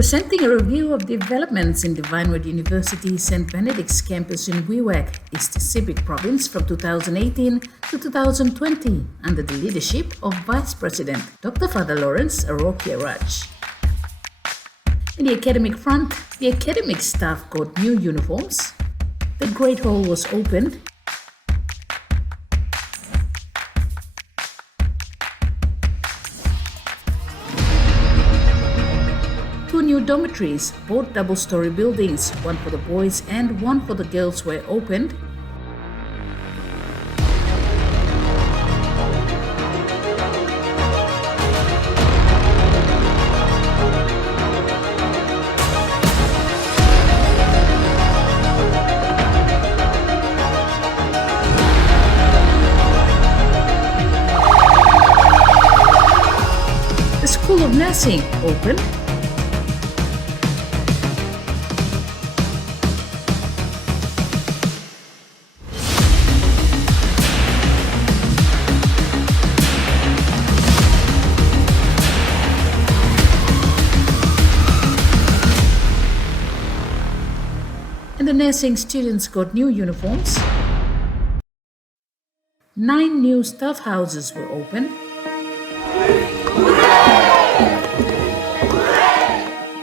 Presenting a review of developments in Divinewood University St. Benedict's campus in Wewak, East Sepik Province from 2018 to 2020 under the leadership of Vice President Dr. Fr Lawrence Arockiaraj. In the academic front, the academic staff got new uniforms, the Great Hall was opened, two new dormitories, both double-story buildings, one for the boys and one for the girls, were opened. The School of Nursing opened. And the nursing students got new uniforms. 9 new staff houses were opened.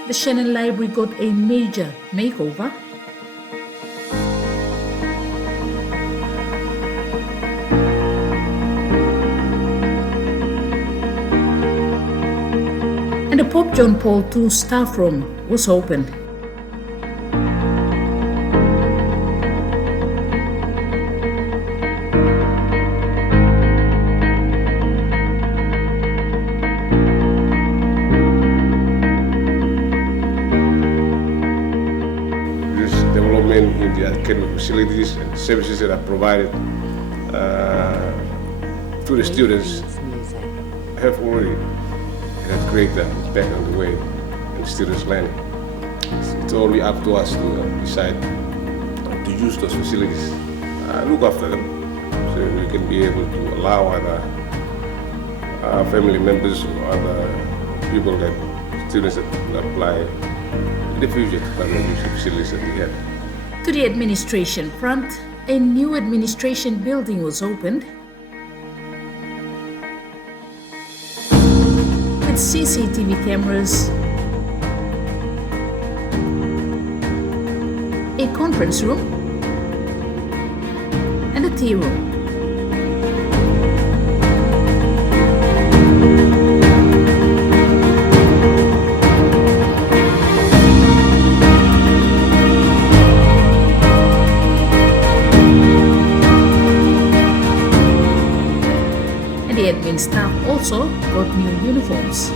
The Shannon Library got a major makeover. And the Pope John Paul II staff room was opened. Development in the academic facilities and services that are provided to the students have already had a great impact on the way and students learning. It's only up to us to decide to use those facilities, look after them, so we can be able to allow other family members or other people students that apply in the future to come and use the facilities that we have. To the administration front, a new administration building was opened with CCTV cameras, a conference room, and a tea room. The admin staff also got new uniforms.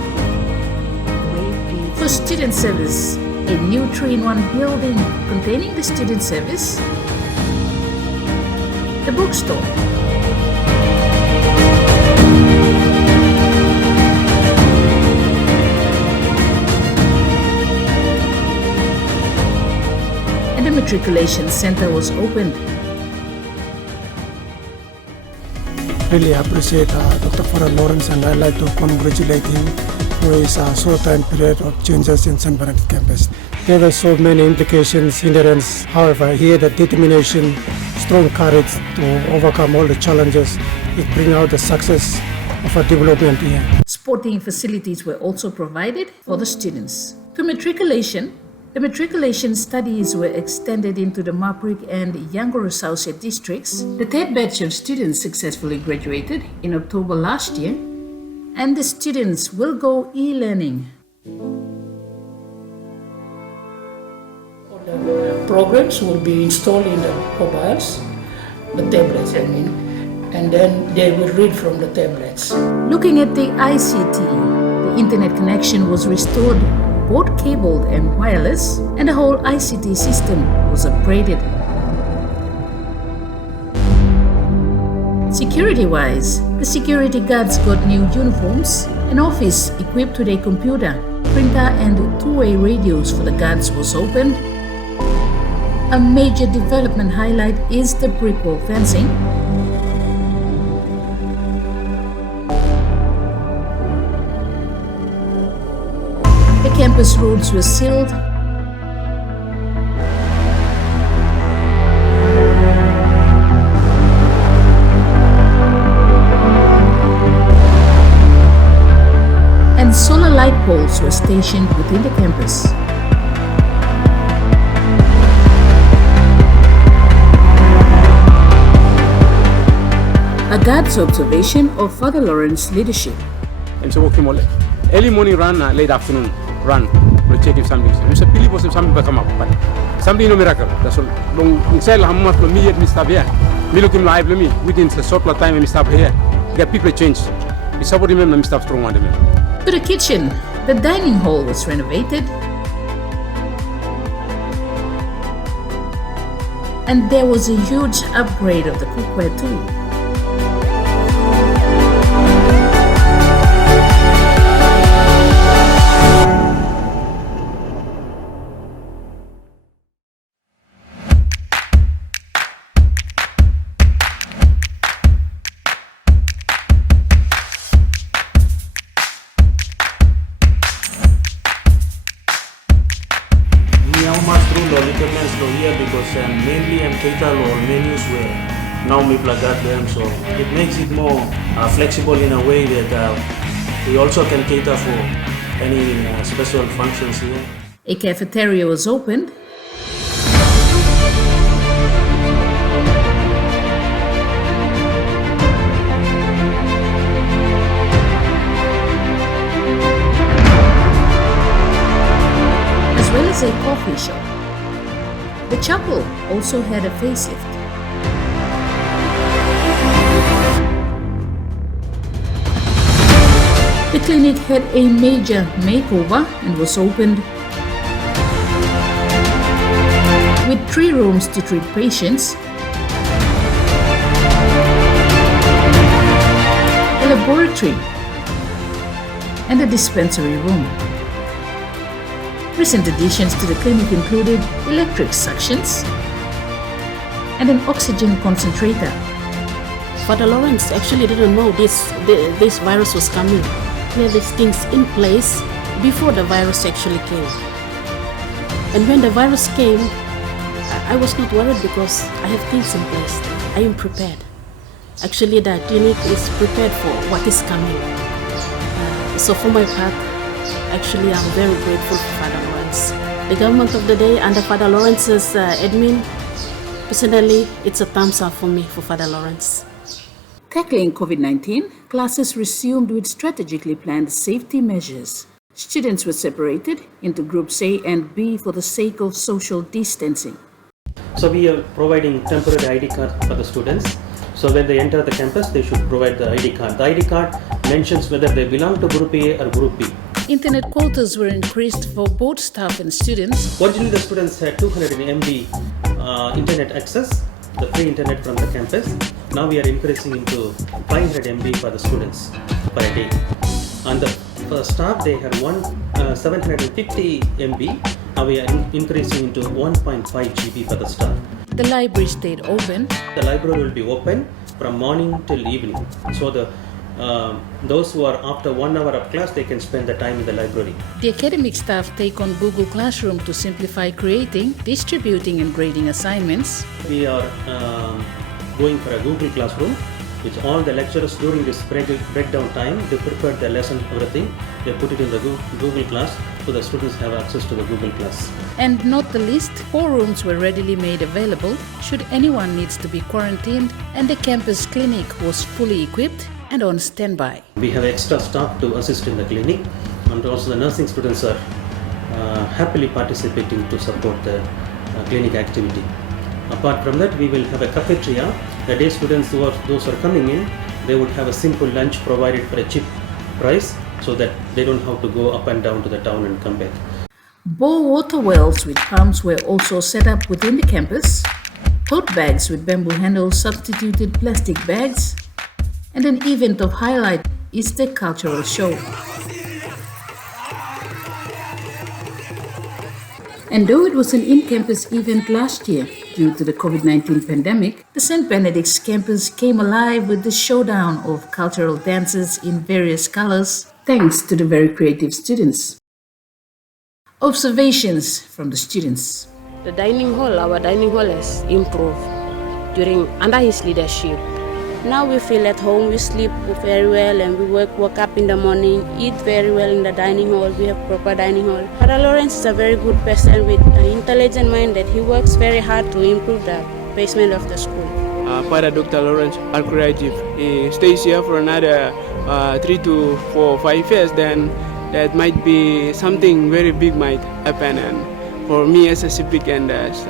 For student service, a new 3-in-1 building containing the student service, the bookstore, and the Matriculation Center was opened. Really appreciate Dr. Fr Lawrence, and I'd like to congratulate him for his short time period of changes in St. Benedict campus. There were so many implications, hindrances. However, he had a determination, strong courage to overcome all the challenges. It brings out the success of our development here. Sporting facilities were also provided for the students. To matriculation, the matriculation studies were extended into the Maprik and Yangon Associate districts. The third batch of students successfully graduated in October last year, and the students will go e-learning. The programs will be installed in the mobiles, the tablets and then they will read from the tablets. Looking at the ICT, the internet connection was restored, both cabled and wireless, and the whole ICT system was upgraded. Security-wise, the security guards got new uniforms, an office equipped with a computer, printer and two-way radios for the guards was opened. A major development highlight is the brick wall fencing. A campus roads were sealed, and solar light poles were stationed within the campus. A guard's observation of Fr Lawrence's leadership. And so working more early morning run, late afternoon run to check if something. We say Philip was something come up, but something no miracle. That's all. Long inside how much immediate we stop here. Me looking live me within a short time we stop here. Get people change. We support them and we stop strong on them. To the kitchen, the dining hall was renovated, and there was a huge upgrade of the cookware too. Here because mainly I'm cater or menus where now we plug them, so it makes it more flexible in a way that we also can cater for any special functions here. A cafeteria was opened, as well as a coffee shop. The chapel also had a facelift. The clinic had a major makeover and was opened with 3 rooms to treat patients, a laboratory, and a dispensary room. Recent additions to the clinic included electric suctions and an oxygen concentrator. Fr Lawrence actually didn't know this virus was coming. He had these things in place before the virus actually came. And when the virus came, I was not worried because I have things in place. I am prepared. Actually, the clinic is prepared for what is coming. So for my part, actually, I'm very grateful for Fr Lawrence. The government of the day under Fr Lawrence's admin, personally, it's a thumbs up for me for Fr Lawrence. Tackling COVID-19, classes resumed with strategically planned safety measures. Students were separated into groups A and B for the sake of social distancing. So we are providing temporary ID card for the students. So when they enter the campus, they should provide the ID card. The ID card mentions whether they belong to Group A or Group B. Internet quotas were increased for both staff and students. Originally, the students had 200 MB internet access, the free internet from the campus. Now we are increasing into 500 MB for the students per day. And for the staff, they had 750 MB. Now we are increasing into 1.5 GB for the staff. The library stayed open. The library will be open from morning till evening. So those who are after 1 hour of class, they can spend the time in the library. The academic staff take on Google Classroom to simplify creating, distributing and grading assignments. We are going for a Google Classroom, which all the lecturers during this breakdown time, they prepared the lesson, everything. They put it in the Google Class, so the students have access to the Google Class. And not the least, 4 rooms were readily made available should anyone needs to be quarantined, and the campus clinic was fully equipped and on standby. We have extra staff to assist in the clinic, and also the nursing students are happily participating to support the clinic activity. Apart from that, we will have a cafeteria. The day students those who are coming in, they would have a simple lunch provided for a cheap price, so that they don't have to go up and down to the town and come back. Bore water wells with pumps were also set up within the campus. Tote bags with bamboo handles substituted plastic bags. And an event of highlight is the cultural show. And though it was an in-campus event last year, due to the COVID-19 pandemic, the St. Benedict's campus came alive with the showdown of cultural dances in various colors, thanks to the very creative students. Observations from the students. The dining hall, our dining hall has improved under his leadership. Now we feel at home, we sleep very well, and we wake up in the morning, eat very well in the dining hall. We have proper dining hall. Fr Lawrence is a very good person with an intelligent mind that he works very hard to improve the basement of the school. Father Dr. Lawrence Arockiaraj, he stays here for another 3 to 4 or 5 years, then that might be something very big might happen. And for me as a Sepik and as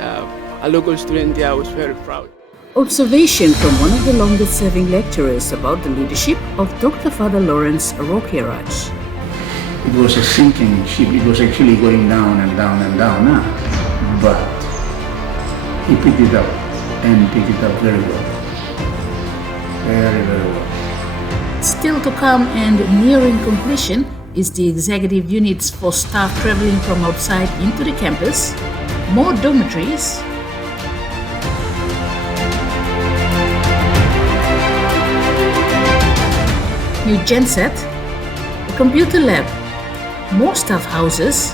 a local student here, I was very proud. Observation from one of the longest-serving lecturers about the leadership of Dr. Fr Lawrence Arockiaraj. It was a sinking ship. It was actually going down and down and down. But he picked it up and picked it up very well. Very, very well. Still to come and nearing completion is the executive units for staff traveling from outside into the campus, more dormitories, new genset, a computer lab, more staff houses,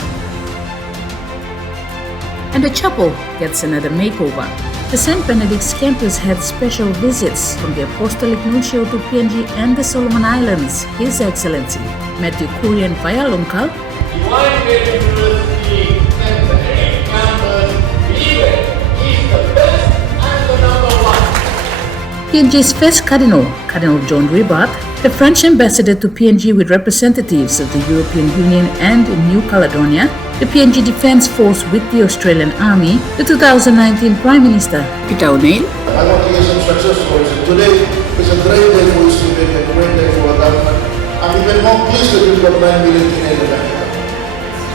and the chapel gets another makeover. The St. Benedict's campus had special visits from the Apostolic Nuncio to PNG and the Solomon Islands, His Excellency Matthew Kurian Vayalongkal. Divine University St. Benedict campus is the best and the #1. PNG's first Cardinal, Cardinal John Ribart, the French ambassador to PNG with representatives of the European Union and New Caledonia, the PNG Defence Force with the Australian Army, the 2019 Prime Minister Peter O'Neill. I want to hear some success stories. Today is a great day for Sepik, a great day for our government. I'm even more pleased that we've got 9 million in the bank.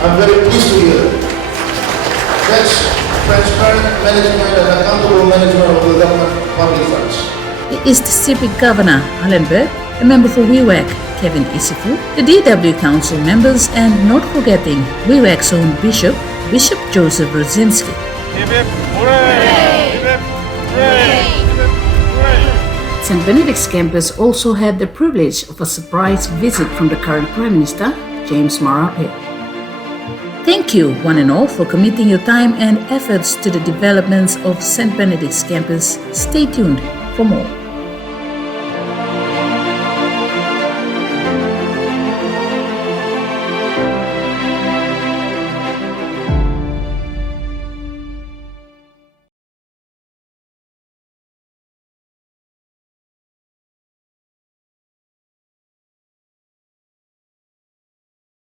I'm very pleased to hear that. That's transparent management and accountable management of the government public funds. The East Sepik Governor Alan Berg, a member for Wewak Kevin Isifu, the DW Council members, and not forgetting Wewak's own Bishop, Bishop Joseph Rosinski. St. Benedict's campus also had the privilege of a surprise visit from the current Prime Minister, James Marape. Thank you, one and all, for committing your time and efforts to the developments of St. Benedict's campus. Stay tuned for more.